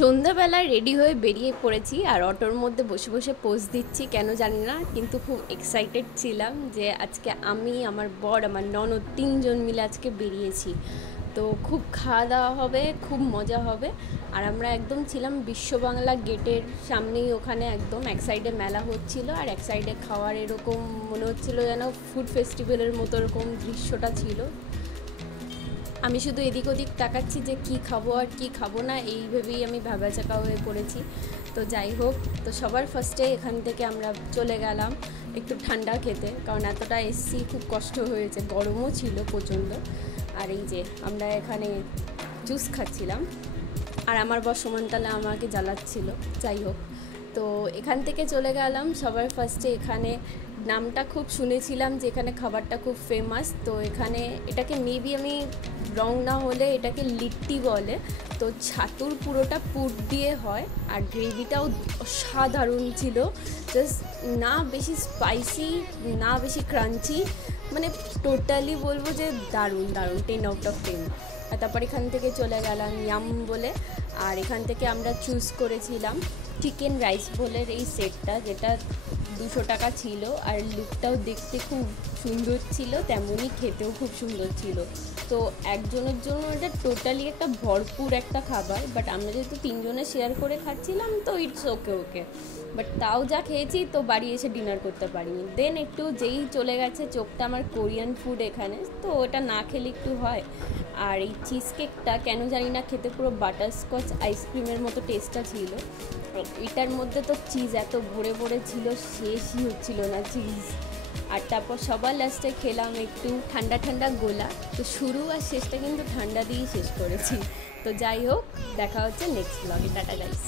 সন্ধ্যাবেলায় রেডি হয়ে বেরিয়ে পড়েছি আর অটোর মধ্যে বসে বসে পোজ দিচ্ছি কেন জানি না, কিন্তু খুব এক্সাইটেড ছিলাম যে আজকে আমি, আমার বর, আমার ননদ তিনজন মিলে আজকে বেরিয়েছি। তো খুব খাওয়া দাওয়া হবে, খুব মজা হবে। আর আমরা একদম ছিলাম বিশ্ব বাংলা গেটের সামনেই, ওখানে একদম এক সাইডে মেলা হচ্ছিল আর এক সাইডে খাওয়ার এরকম মনে হচ্ছিল যেন ফুড ফেস্টিভ্যালের মতো এরকম দৃশ্যটা ছিল। আমি শুধু এদিক ওদিক তাকাচ্ছি যে কি খাবো আর কি খাবো না, এই ভেবেই আমি ভাবাচাকা হয়ে পড়েছি। তো যাই হোক, তো সবার ফার্স্টে এখান থেকে আমরা চলে গেলাম একটু ঠান্ডা খেতে, কারণ এতটা এসছি খুব কষ্ট হয়েছে, গরমও ছিল প্রচণ্ড। আর এই যে আমরা এখানে জুস খাচ্ছিলাম আর আমার বর সমানতালে আমাকে জ্বালাচ্ছিল। যাই হোক, তো এখান থেকে চলে গেলাম সবার ফার্স্টে। এখানে নামটা খুব শুনেছিলাম যে এখানে খাবারটা খুব ফেমাস, তো এখানে এটাকে মেবি আমি রং না হলে এটাকে লিট্টি বলে। তো ছাতুর পুরোটা পুর দিয়ে হয় আর গ্রেভিটাও অসাধারণ ছিল। জাস্ট না বেশি স্পাইসি না বেশি ক্রাঞ্চি, মানে টোটালি বলবো যে দারুণ দারুণ, 10/10। আর তারপর এখান থেকে চলে গেলাম ইয়াম বলে, আর এখান থেকে আমরা চুজ করেছিলাম চিকেন রাইস বোলের এই সেটটা, যেটা 200 টাকা ছিল। আর লুকটাও দেখতে খুব সুন্দর ছিল, তেমনই খেতেও খুব সুন্দর ছিল। তো একজনের জন্য এটা টোটালি একটা ভরপুর একটা খাবার, বাট আমরা যেহেতু তিনজনে শেয়ার করে খাচ্ছিলাম তো ইটস ওকে ওকে। বাট তাও যা খেয়েছি, তো বাড়ি এসে ডিনার করতে পারিনি। দেন একটু যেই চলে গেছে চোখটা আমার কোরিয়ান ফুড এখানে, তো ওটা না খেলে একটু হয়। আর এই চিজ কেকটা কেন জানি না খেতে পুরো বাটারস্কচ আইসক্রিমের মতো টেস্টটা ছিল। এটার মধ্যে তো চিজ এত ভরে ভরে ছিল, শেষই হচ্ছিল না চিজ। আর তারপর সবার লাস্টে খেলাম একটু ঠান্ডা ঠান্ডা গোলা। তো শুরু আর শেষটা কিন্তু ঠান্ডা দিয়েই শেষ করেছি। তো যাই হোক, দেখা হচ্ছে নেক্সট ব্লগে। Tata guys.